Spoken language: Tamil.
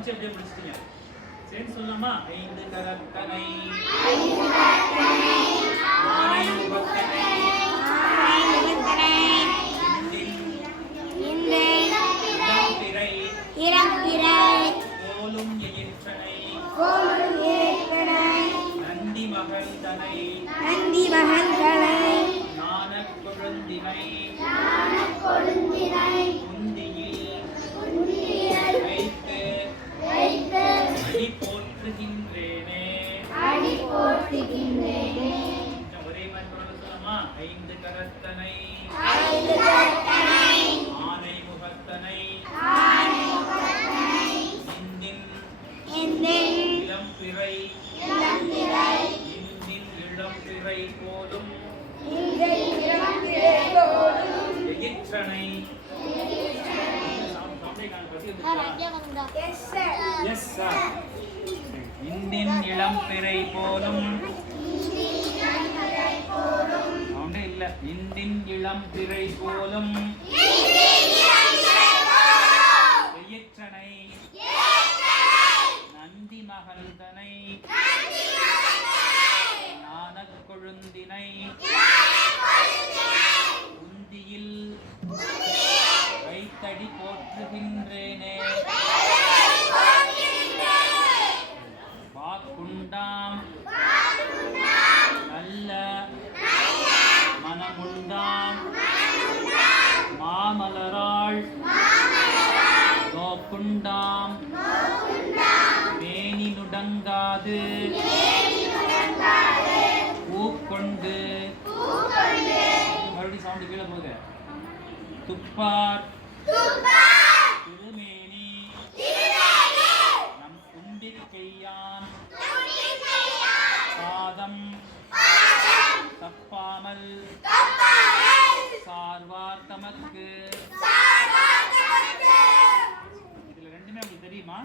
காமிச்சு அப்படியே முடிச்சிட்டீங்க. சரி சொல்லலாமா? ஐந்து கரத்தனை ஆனை முகத்தனை கோலும் எயிற்றனை நந்தி மகந்தனை ஞானக் கொழுந்தினை குந்தியில் வைத்து அடி போற்றுகின்றேனே. ஒரே மாதிரி சொல்லலாமா? ஐந்து கரத்தனை ஆனை முகத்தனை இளம்பிறை இந்தின் இளம்பிறை போலும் எயிற்றனை இந்தின் இளம்பிறை போலும் இல்ல இந்தின் இளம்பிறை போலும் எயிற்றனை நந்தி மகந்தனை ஞானக் கொழுந்தினை உந்தியில் வைத்தடி போற்றுகின்றேனே. வாக்குண்டாம் நல்ல மனமுண்டாம் மாமலராள் நோக்குண்டாம் மேனி நுடங்காது பூக்கொண்டு மறுபடியும் சவுண்டு கீழே போகுது. துப்பார் திருமேனி நம் தும்பிக்கையான் பாதம் தப்பாமல் சார்வார் தமக்கு. இதுல ரெண்டுமே உங்களுக்கு தெரியுமா?